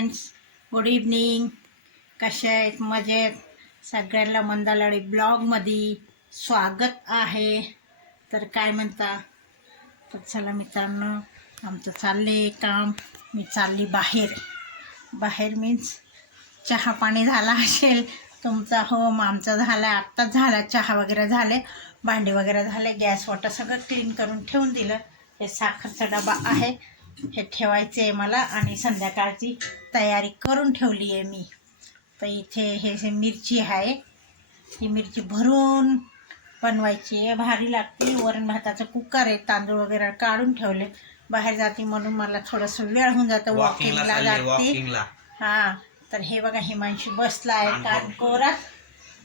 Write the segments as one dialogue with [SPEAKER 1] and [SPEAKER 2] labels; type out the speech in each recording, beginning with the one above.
[SPEAKER 1] Friends good evening कशा आहेत? मजेत सगळ्यांना मंदालाडी ब्लॉगमध्ये स्वागत आहे. तर काय म्हणता? तर चला मित्रांनो आमचं चालले काम. मी चालली बाहेर. बाहेर मीन्स चहा पाणी झाला असेल तुमचा हो मग आमचा झाला आत्ताच झाला. चहा वगैरे झाले भांडी वगैरे झाले गॅस वॉटर सगळं क्लीन करून ठेवून दिलं. हे साखरचा डबा आहे. हे ठेवायचे आहे मला आणि संध्याकाळची तयारी करून ठेवली आहे मी. तर इथे हे जे मिरची आहे ही मिरची भरून बनवायची आहे. भारी लागते. वरण भाताचं कुकर आहे तांदूळ वगैरे काढून ठेवले. बाहेर जाते म्हणून मला थोडंसं वेळ होऊन जातं.
[SPEAKER 2] वॉकिंगला
[SPEAKER 1] जाते. हा तर हे बघा हिमांशी बसला आहे
[SPEAKER 2] कानकोर.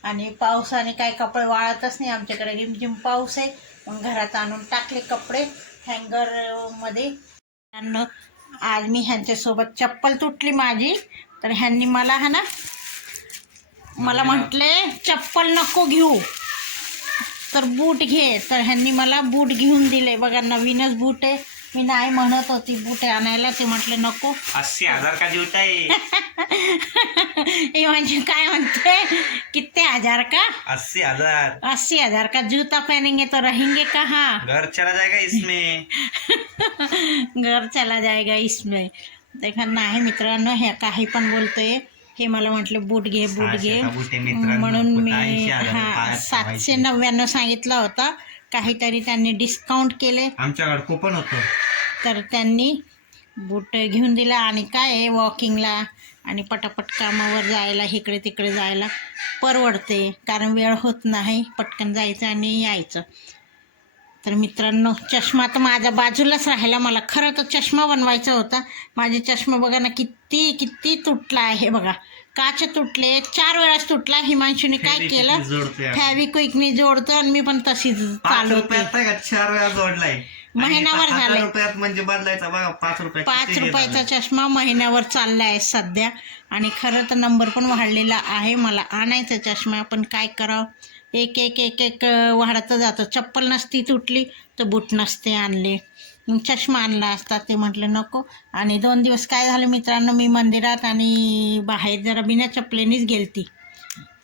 [SPEAKER 1] आणि पावसाने काय कपडे वाळतच नाही आमच्याकडे. रिमझिम पाऊस आहे. मग घरात आणून टाकले कपडे. हँगरमध्ये त्यांना आज मी ह्यांच्यासोबत चप्पल तुटली माझी. तर ह्यांनी मला हा ना मला म्हटले चप्पल नको घेऊ. तर बूट घे. तर ह्यांनी मला बूट घेऊन दिले. बघा नवीनच बूट आहे. मी नाही म्हणत होती बूट आणायला. ते म्हटले नको.
[SPEAKER 2] अस्सी हजार का जूता है
[SPEAKER 1] हे म्हणजे काय म्हणते? कितने हजार का?
[SPEAKER 2] अस्सी हजार.
[SPEAKER 1] अस्सी हजार का? जूता पहनेंगे तो रहेंगे कहाँ?
[SPEAKER 2] घर चला जाएगा इसमें.
[SPEAKER 1] घर चला जाएगा इसमें. देखा नाही मित्रांनो हे काही पण बोलतोय. हे मला म्हटले बूट घे बूट घे. म्हणून मी
[SPEAKER 2] कुठं 80,000
[SPEAKER 1] हा सातशे. नव्याण्णव सांगितला होता. काहीतरी त्यांनी डिस्काउंट केले.
[SPEAKER 2] आमच्याकडे कुपन होतं.
[SPEAKER 1] तर त्यांनी बूट घेऊन दिला. आणि काय आहे वॉकिंगला आणि पटापट कामावर जायला इकडे तिकडे जायला परवडते. कारण वेळ होत नाही पटकन जायचं आणि यायचं. तर मित्रांनो चष्मा तर माझ्या बाजूलाच राहिला. मला खरं तर चष्मा बनवायचा होता. माझे चष्मा बघा ना किती किती तुटला आहे बघा. काच तुटले चार वेळाच तुटला. हिमांशूने काय केलं. फॅविक्विकने जोडतो आणि मी पण तशीच
[SPEAKER 2] का चार वेळा जोडलाय. हजार
[SPEAKER 1] झाले.
[SPEAKER 2] रुपयात म्हणजे बदलायचा बघा पाच रुपयात
[SPEAKER 1] पाच रुपयाचा. चष्मा महिन्यावर चालला आहे सध्या. आणि खरं तर नंबर पण वाढलेला आहे. मला आणायचा चष्मा पण काय करावं? एक एक एक एक वाढतं जातं. चप्पल नसती तुटली तर बूट नसते आणले. मग चष्मा आणला असता ते म्हटलं नको. आणि दोन दिवस काय झालं मित्रांनो मी मंदिरात आणि बाहेर जरा बिना चपलेनीच गेलती.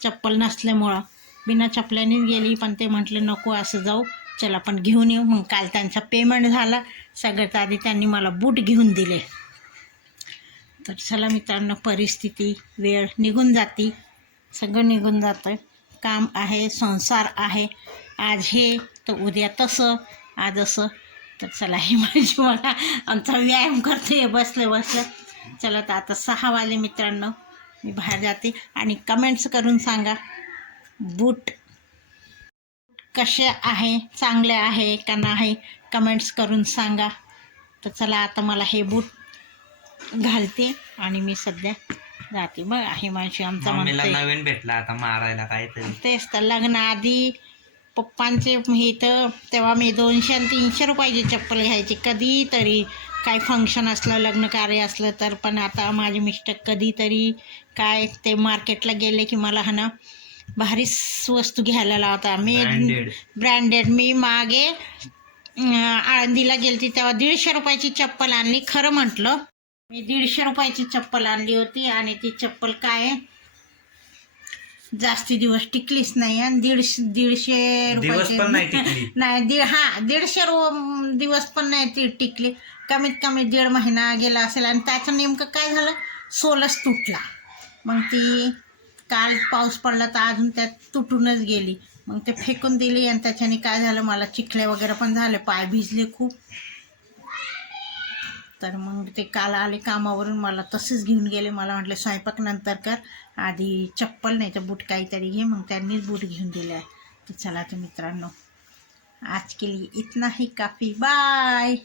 [SPEAKER 1] चप्पल नसल्यामुळं. बिना चपल्यानीच गेली पण ते म्हटले नको असं जाऊ. चला आपण घेऊन येऊ. मग काल त्यांचा पेमेंट झाला. सगळ्यात आधी त्यांनी मला बूट घेऊन दिले. तर चला मित्रांनो परिस्थिती वेळ निघून जाती. सगळं निघून जातं काम आहे संसार आहे. आज हे तर उद्या तसं आज असं. तर चला हे माझी मला आमचा व्यायाम करते. बसले बसलं. चला तर आता सहा वाले मित्रांनो. मी बाहेर जाते. आणि कमेंट्स करून सांगा. बूट कसे आहे चांगले आहे का नाही कमेंट्स करून सांगा. तर चला आता मला हे बूट घालते आणि मी सध्या जाते. बघ आहे माझी आमचा
[SPEAKER 2] नवीन भेटला आता मारायला काहीतरी.
[SPEAKER 1] तेच तर लग्नाआधी पप्पांचे इथं तेव्हा मी दोनशे आणि तीनशे रुपयाची चप्पल घ्यायची. कधीतरी काय फंक्शन असलं लग्न कार्य असलं तर पण आता माझे मिस्टर कधीतरी काय ते मार्केटला गेले की मला हा ना भारीच वस्तू घ्यायला लावता. मी
[SPEAKER 2] Branded.
[SPEAKER 1] ब्रँडेड मी मागे अं, आळंदीला गेलती तेव्हा दीडशे रुपयाची चप्पल आणली. खरं म्हटलं मी दीडशे रुपयाची चप्पल आणली होती आणि ती चप्पल काय? आहे जास्ती दिवस टिकलीच नाही आणि दीडशे दीडशे
[SPEAKER 2] दिवस
[SPEAKER 1] रुपयाची
[SPEAKER 2] पण नाही टिकली.
[SPEAKER 1] नाही दीड हा दीडशे रु दिवस पण नाही ती टिकली. कमीत कमी दीड महिना गेला असेल आणि त्याचं नेमकं काय झालं? सोलच तुटला. मग ती काल पाऊस पडला तर अजून त्यात तुटूनच गेली. मग ते फेकून दिली आणि त्याच्याने काय झालं मला चिखले वगैरे पण झाले पाय भिजले खूप. तर मग ते काल आले कामावरून मला तसेच घेऊन गेले. मला म्हटले स्वयंपाक नंतर कर. आधी चप्पल नाही तर बूट काहीतरी घे. मग त्यांनीच बूट घेऊन दिले. आहे तर चला तर मित्रांनो आज के लिए इतना ही काफ़ी. बाय!